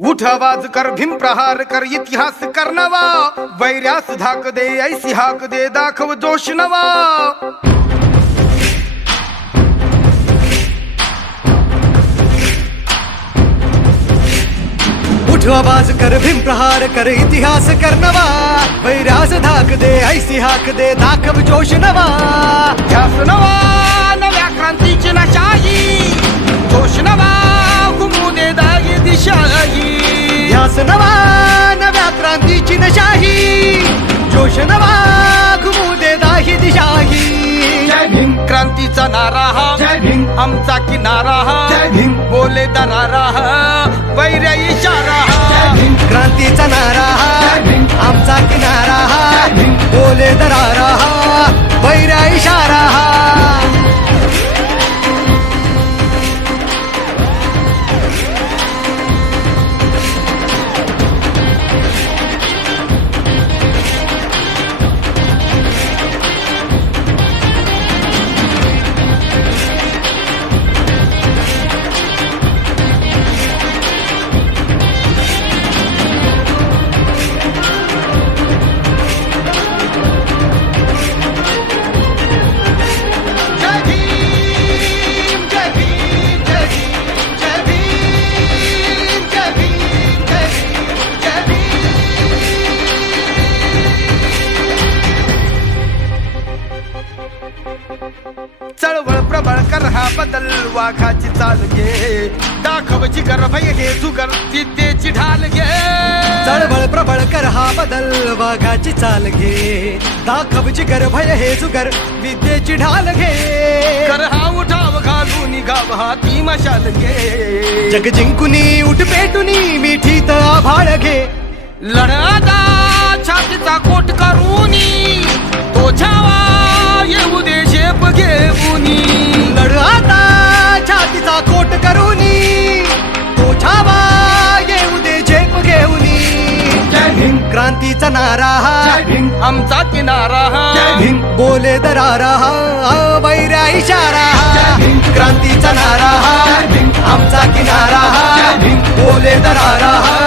उठ आवाज कर, भीम प्रहार कर, इतिहास कर नवा, वैर्यास धाक दे, ऐसी हाक दे, दाखव जोश नवा। उठ आवाज कर, भीम प्रहार कर, इतिहास कर नवा, वैर्यास धाक दे, ऐसी हाक दे, दाखव जोश नवा। ध्यास नवा नव्या क्रांतीची नशाही, जोश नवा घुमू दे दागी दिशाही। ध्यास नवा नव्या क्रांतीची नशाही, जोश नवा घुमू दे दाही दिशाही। जय भीम क्रांतीचा नारा हा, जय भीम आमचा किनारा हा, जय भीम बोले दरारा हा, वैर्य इशारा हा। जय भीम क्रांतीचा नारा हा, जय भीम आमचा किनारा हा, जय भीम बोले दरारा हा, वैर्य इशारा हा। चळवळ प्रबळ कर हा बदल, वाघाची चाल घे, दाखव जिगर भय हे जुगर, विद्येची ढाल घे। चळवळ प्रबळ कर हा बदल, वाघाची चाल घे, दाखव जिगर भय हे जुगर, विद्येची ढाल घे। कर हा उठाव घालून गाव हाती मशाल घे, जग जिंकुनी उठ पेटुनी मिठीत आभाळ घे। लढादा छातीचा कोट करूनी, तो छावा येऊ दे झेप घेऊनी। लढ आता छातीचा कोट करूनी, तो छावा येऊ दे झेप घेऊनी। जय भीम क्रांतीचा नारा हा, जय भीम आमचा किनारा हा, जय भीम बोले दरारा हा, वैर्य इशारा हा। क्रांतीचा नारा हा, जय भीम आमचा किनारा हा, जय भीम बोले दरारा हा,